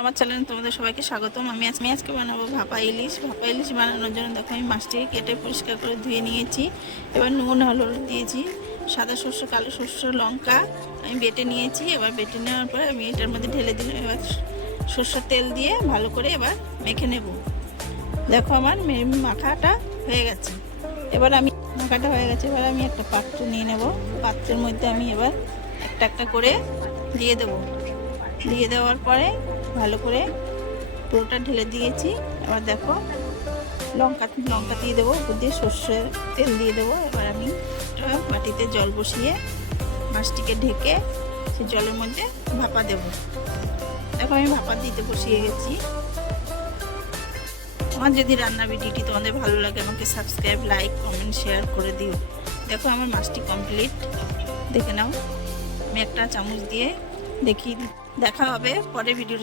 আমার চ্যানেলে তোমাদের সবাইকে স্বাগতম। আমি আজকে বানাবো ভাপা ইলিশ। ভাপা ইলিশ বানানোর জন্য দেখো আমি মাছটিকে কেটে পরিষ্কার করে ধুয়ে নিয়েছি। এবার নুন হলুদ দিয়েছি, সাদা শস্য, কালো শস্য, লঙ্কা আমি বেটে নিয়েছি। এবার বেটে নেওয়ার পরে আমি এটার মধ্যে ঢেলে দিলাম। এবার সর্ষের তেল দিয়ে ভালো করে এবার মেখে নেব। দেখো আমার মাখাটা হয়ে গেছে। এবার আমি মাখাটা হয়ে গেছে, এবার আমি একটা পাত্র নিয়ে নেব। পাত্রের মধ্যে আমি এবার একটা একটা করে দিয়ে দেবো। দিয়ে দেওয়ার পরে ভালো করে পুরোটা ঢেলে দিয়েছি। এবার দেখো লঙ্কা দিয়ে দেবো, উপর দিয়ে সর্ষের তেল দিয়ে দেবো। এবার আমি বাটিতে জল বসিয়ে মাছটিকে ঢেকে সেই জলের মধ্যে ভাপা দেবো। দেখো আমি ভাপা দিতে বসিয়ে গেছি। আমার যদি রান্নার ভিডিওটি তোমাদের ভালো লাগে আমাকে সাবস্ক্রাইব, লাইক, কমেন্ট, শেয়ার করে দিও। দেখো আমার মাছটি কমপ্লিট, দেখে নাও। আমি একটা চামচ দিয়ে দেখা হবে পরের ভিডিও।